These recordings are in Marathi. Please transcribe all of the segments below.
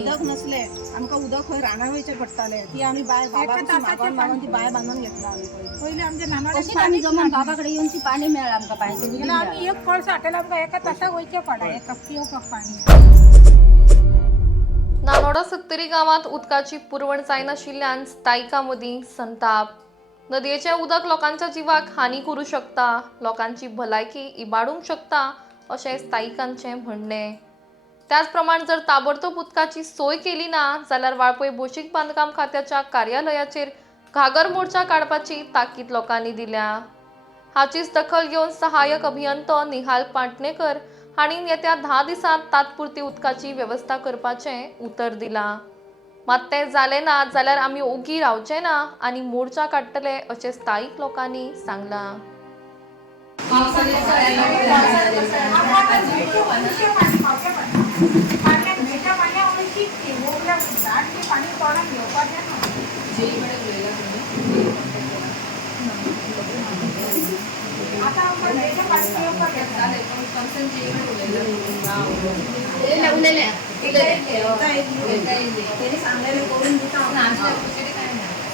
उदक नसले आमका उदक खंय राणा वयचे पडटाले ती आम्ही बाय बाबान ती बाय बांधून घेतला आम्ही पहिले आमच्या नानाकडे आम्ही जमून बाबाकडे येऊन ती पाणी मिळालं आमका पाणी आम्ही एक कळ साठेला आमका एका तासाक वयचे पडा एका पिवपाक पाणी. नानोडा सत्तरी गावात उदकाची पुरवण जायनाशिल्ल्यान स्थायिकां संताप. नदयेचें उदक लोकांच्या जिवाक हानी करू शकता, लोकांची भलायकी इबाडूंक शकता अशें स्थायिकांचें म्हणणें. त्याच प्रमाण जर ताबडतोब उदकाची सोय केली ना जाल्यार वाळपय भौशीक बांदकाम खात्याच्या कार्यालयाचेर घागर मोर्चा काडपाची ताकीद लोकांनी दिल्या. हाचीच दखल घेवन सहाय्यक अभियंतो निहाल पाटणेकर हांणी येत्या 10 दिसांत तात्पुरती उदकाची वेवस्था करपाचें उतर दिलां. मात तें जालें ना जाल्यार आमी ओगी रावचे ना आनी मोर्चा काडटले अशें स्थायीक लोकांनी सांगलां.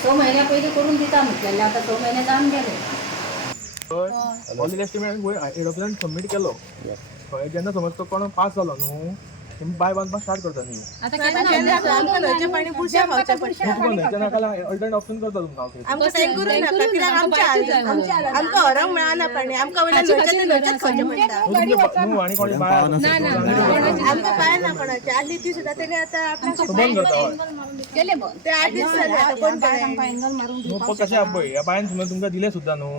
सो महिन्या पहिले करून दिता म्हटलेले आता 6 महिने जाऊन गेले. ऑल एस्टिमेट एडोप्शन सबमिट केलो जेन्ना समज तो कोण पास जालो न्हू बाय बांधपाक स्टार्ट करता न्ही अल्टरनेट ऑप्शन करता तुमकां कशें पळय ह्या बायन समज तुमकां दिले सुद्दां न्हू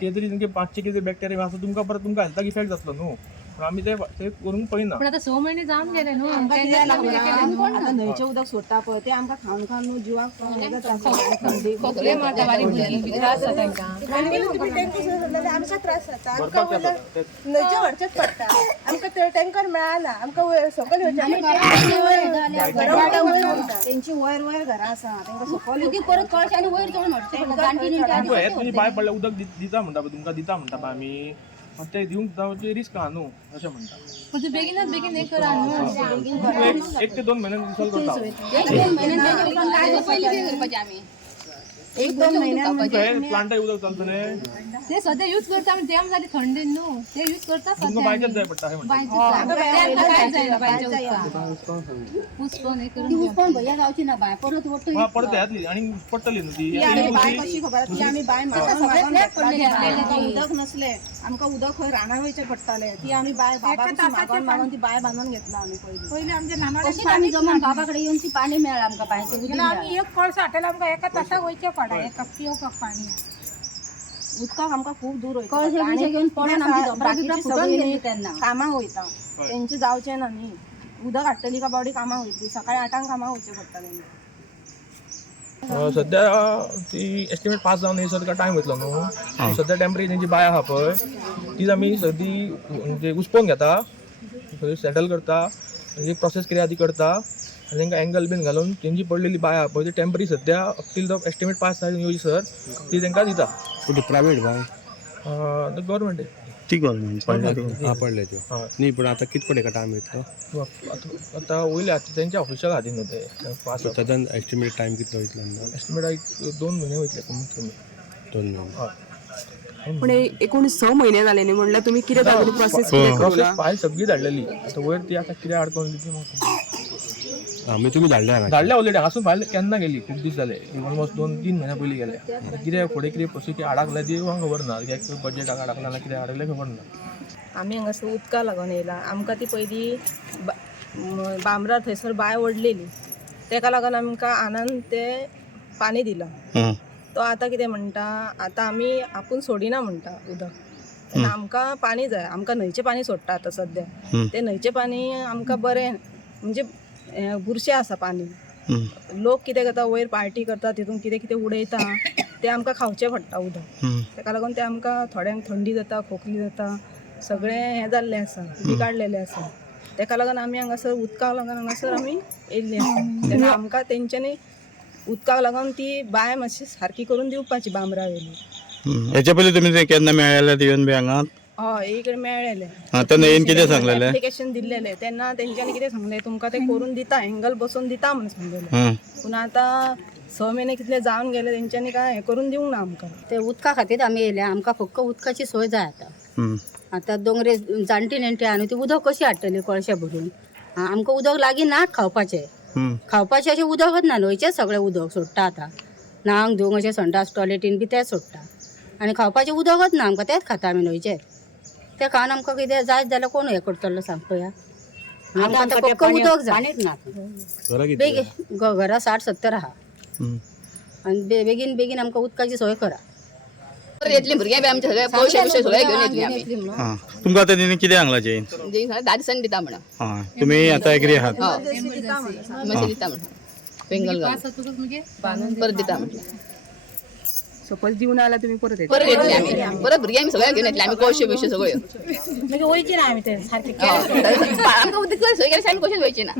कितें तरी तुमचे 500 कितें बॅक्टेरिया आसा तुमकां परत तुमकां हेल्थाक इफेक्ट जातलो न्हू आमी ते करूंक पळयना. पण आता 6 महिने जाऊन गेले न्हू आता न्हंयचे उदक सोडटा पळय ते आमकां खावन खावन न्हू जिवाक खोकले मारता बारीक भुरगीं त्रास जाता तांकां आमकां त्रास जाता आमकां न्हंयचे व्हरचेच पडटा आमकां टँकर मेळना आमकां सकयल तेंची वयर वयर घरां आसा तांकां सकयल परत कळशे आनी वयर जाऊन हेच बाय पडल्या उदक दिता म्हणटा तुमकां दिता म्हणटा पळय आमी ते दिवंक जावचे रिस्क आहा न्हू अशें म्हणटा. पण बेगीनात बेगीन एक करा न्हू 1 ते 2 महिन्यांनी दिसल करता. 1-2 महिन्यांनी प्लांटा उदक चलतलें ते सध्या यूज करता आमी डॅम जाली थंडीन न्हू ते यूज करता तुमकां बायकच जाय पडटा अशें म्हणटा. पण भैया जावची ना बाय परत वट्ट परत येतली आणि पडटली न्हू ती बाय कशी खबर ती आमी बाय उदक नसले आमकां उदक खंय राणा वयचे पडटाले ती आमी बाय बाबान ती बाय बांधून घेतला आमी पहिले आमच्या नानाकडे आम्ही जमून बाबाकडे येऊन ती पाणी मिळालं आमका पाणी आम्ही एक कळ साठेला आमकां एका तासाक वयचे पडा एका पिवपाक पाणी उदकाक आमकां खूब दूर त्यांना कामाक वयता तेंचे जावचे ना न्ही उदक हाडटली का बावडी कामाक वयतली सकाळी 8 कामाक वयचे पडटले. सध्या ती एस्टिमेट पास जावन येयसर टायम वयतलो न्हू सध्या टेम्पररी तेंची बाय आहा पळय तीच आमी सदी म्हणजे उसपोवन घेता सेटल करता प्रोसेस कितें ती करता आनी तांकां एंगल बीन घालून तेंची पडलेली बाय आहा पळय ती टेम्पररी सध्या टील द एस्टिमेट पास जावन येयसर ती तांकां दिता. प्रायवेट बाय गव्हर्मेंट ती गव्हर्मेंट पडले त्यो न्ही पण आतां कित पडे टायम वयतलो आतां वयले तेंच्या ऑफिशियल हातीन न्हू ते पास सदांच एस्टिमेट टायम कितलो वयतलो एस्टिमेट 2 महिने वयतले कमीत कमी 2 महिने. पण एकूण 6 महिने जाले न्ही म्हणल्यार तुम्ही कितें प्रोसेस प्रोसेस फायल सगळी धाडलेली आतां वयर ती आतां कितें अडकून दिती म्हाका आमी तुमी धाडल्या ऑलरेडी हांगासून फायल केन्ना गेली खूब दीस जाले ऑलमोस्ट 2-3 महिन्या पयलीं गेले कितें फुडें कितें प्रोसिजर आडाकले ती म्हाका खबर ना कित्याक बजेटाक आडाकला ना कितें आडकलें खबर ना. आमी हांगासर उदका लागून येयला आमकां ती पयली बांबरा थंयसर बाय ओडलेली तेका लागून आमकां आनंद ते पाणी दिलां तो आतां कितें म्हणटा आतां आमी आपूण सोडिना म्हणटा उदक तेन्ना आमकां पाणी जाय आमकां न्हंयचें पाणी सोडटा आतां सद्या तें न्हंयचें पाणी आमकां बरें म्हणजे बुरशें आसा पाणी लोक कितें करता वयर पार्टी करता तितून कितें कितें उडयता तें आमकां खावचें पडटा उदक तेका लागून तें आमकां थोड्यांक थंडी जाता खोकली जाता सगळें हें जाल्लें आसा बिगाडलेलें आसा तेका लागून आमी हांगासर उदकाक लागून हांगासर आमी येयल्लीं आसा तेन्ना आमकां तेंच्यांनी उदकाक लागून ती बाय मातशी सारकी करून दिवपाची बांबरा वेली. हेच्या पयलीं तुमी केन्ना मेळ्ळेले येवन बी हांगा हय इकडे मेळलेले तेन्ना येवन कितें सांगलेलें ऍप्लिकेशन दिल्लेले तेन्ना तेंच्यांनी कितें सांगलें तुमकां ते करून दिता एंगल बसोवन दिता म्हणून सांगलेलें पूण आतां 6 महिने कितले जावन गेले तेंच्यांनी काय हे करून दिवंक ना आमकां ते उदका खातीर आमी येयले आमकां फक्त उदकाची सोय जाय आतां दोंगरे जाणटी नेणटी आहा न्हू ती उदक कशी हाडटली कळशे भरून आमकां उदक लागीं नात खावपाचें अशें उदकच ना न्हंयचेंच सगळें उदक सोडटा आतां न्हांवंक धुवंक अशें संडास टॉयलेटीन बी तेंच सोडटा आनी खावपाचें उदकच ना आमकां तेंच खाता आमी न्हंयचें तें खावन आमकां कितें जाय जाल्यार कोण हें करतलो सांग पळया आमकां आतां फक्त उदक जाय घरां किती बेगीन घरां 60-70 आहा आनी बेगीन बेगीन आमकां उदकाची सोय करा येतली भुरगे बी आमचे सगळे पयशे बिशे सगळे घेवन येतली आमी तुमकां आतां तेणी कितें सांगलां जैन 10 दिसांनी दिता म्हणून तुमी आतां एग्री आहात मातशें दिता म्हणून पेंगल घालून परत दिता म्हटलं सपोज दिवन आला तुम्ही परत येता परत येतली आमी परत भुरगे आमी सगळे घेवन येतले आमी पयशे बिशे सगळ्यो वयची ना आमी ते सारकें आमकां उदक सोय केल्यार आमी कशेंच वयची ना